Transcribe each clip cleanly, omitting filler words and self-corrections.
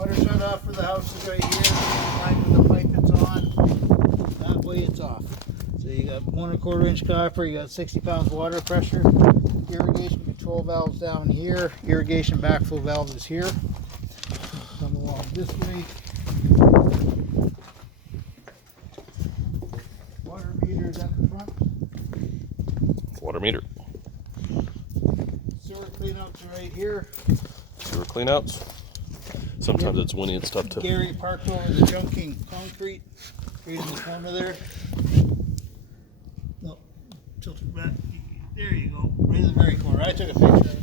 Water shut off for the house is right here. Line with the pipe it's on. That way it's off. So you got 1 1/4 inch copper, you got 60 pounds water pressure. Irrigation control valves down here. Irrigation backflow valve is here. Come along this way. Water meter is at the front. Water meter. Sewer cleanouts are right here. Sewer cleanouts. Sometimes it's windy and stuff too. Gary parked over the junking concrete right in the corner there. No, tilt it back. There you go. Right in the very corner. I took a picture of it.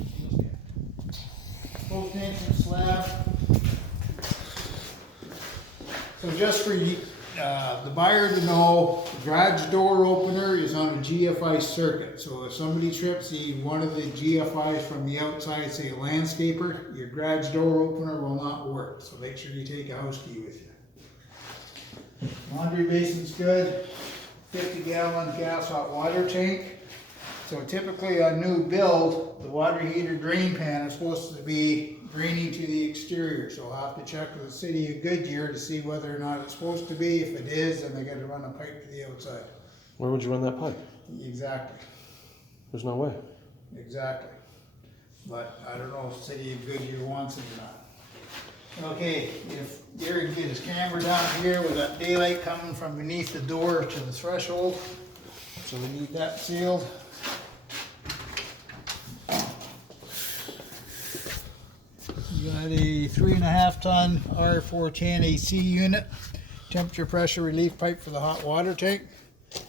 Both tanks and slab. So just for the buyer to know, the garage door opener is on a GFI circuit. So if somebody trips one of the GFIs from the outside, say a landscaper, your garage door opener will not work. So make sure you take a house key with you. Laundry basin's good. 50-gallon gas hot water tank. So typically on new build, the water heater drain pan is supposed to be draining to the exterior. So I'll have to check with the city of Goodyear to see whether or not it's supposed to be. If it is, then they got to run a pipe to the outside. Where would you run that pipe? Exactly. There's no way. Exactly. But I don't know if the city of Goodyear wants it or not. Okay, if Gary can get his camera down here, we got daylight coming from beneath the door to the threshold. So we need that sealed. You got a 3.5 ton R410 AC unit, temperature pressure relief pipe for the hot water tank.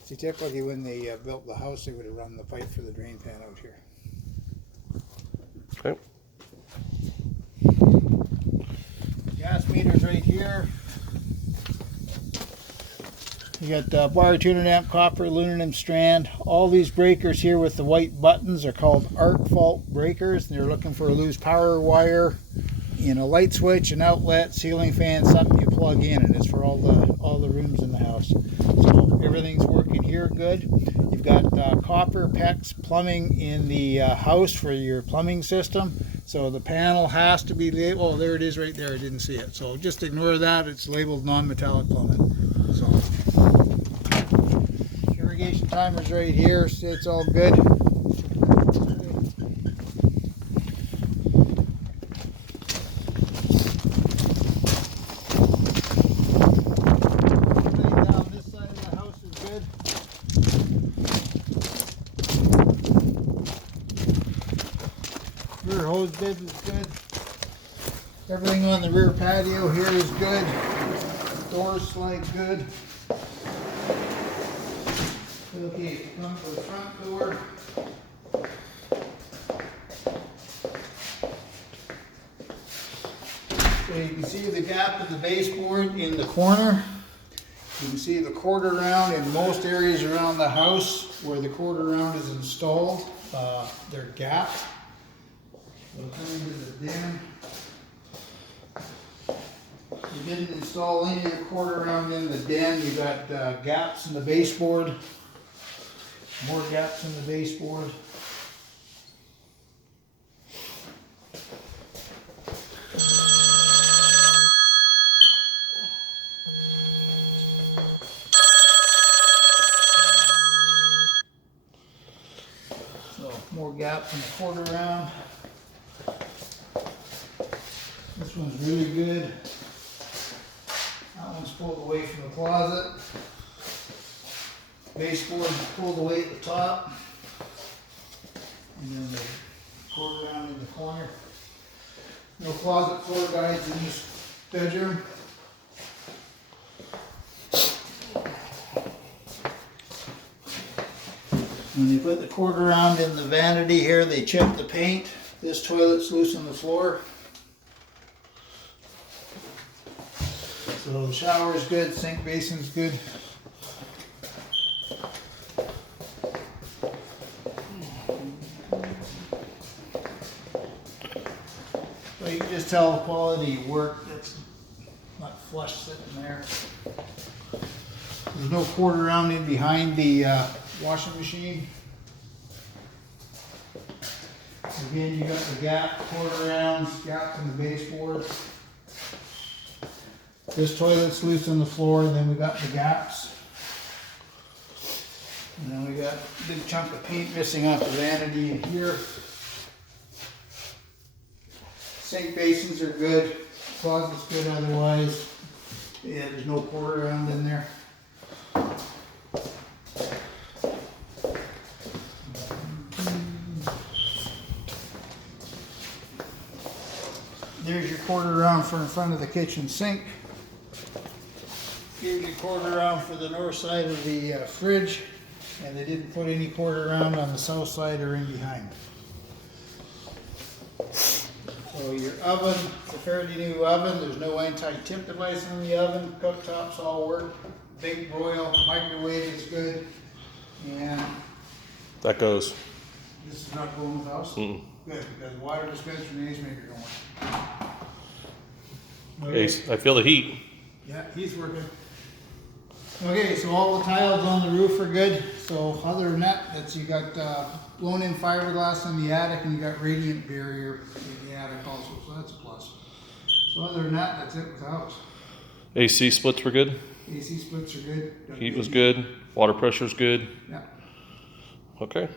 See, typically when they built the house, they would have run the pipe for the drain pan out here. Okay. Gas meters right here. You got wire tuner amp, copper, aluminum strand. All these breakers here with the white buttons are called arc fault breakers. They're looking for a loose power wire, a light switch, an outlet, ceiling fan, something you plug in, and it's for all the rooms in the house. So everything's working here good. You've got copper PEX plumbing in the house for your plumbing system. So the panel has to be labeled. Oh, there it is right there. I didn't see it. So just ignore that. It's labeled non-metallic plumbing. So irrigation timer's right here. So it's all good. Everything down this side of the house is good. Rear hose bib is good. Everything on the rear patio here is good. Doors slide good. Okay, come to the front door. So you can see the gap in the baseboard in the corner. You can see the quarter round in most areas around the house where the quarter round is installed. They're gapped. We'll come into the den. You didn't install any of the quarter round in the den. You got gaps in the baseboard. More gaps in the baseboard. So more gaps in the quarter round. This one's really good. That one's pulled away from the closet. Baseboard pulled away at the top. And then the quarter round in the corner. No closet floor guides in this bedroom. When they put the quarter round in the vanity here, they chip the paint. This toilet's loose on the floor. So the shower's good, sink basin's good. So you can just tell the quality of work that's not flush sitting there. There's no quarter round in behind the washing machine. Again, you got the gap, quarter rounds, gap in the baseboard. This toilet's loose on the floor, and then we got the gaps. And then we got a big chunk of paint missing off the vanity in here. Sink basins are good, closet's good otherwise. Yeah, there's no pour around in there. There's your quarter round for in front of the kitchen sink. Here's your quarter round for the north side of the fridge. And they didn't put any quarter round on the south side or in behind. So your oven, it's a fairly new oven. There's no anti-tip device in the oven. Cooktops all work. Big broil, microwave is good. And That goes. this is not going with the house? Mm-mm. Good, because the water dispenser and the ice maker don't work. Ace, I feel the heat. Yeah, he's working. Okay, so all the tiles on the roof are good. So other than that, you got blown in fiberglass in the attic, and you got radiant barrier in the attic also, so that's a plus. So other than that, that's it with the house. AC splits were good. AC splits are good. Heat was good. Water pressure's good. Yeah. Okay.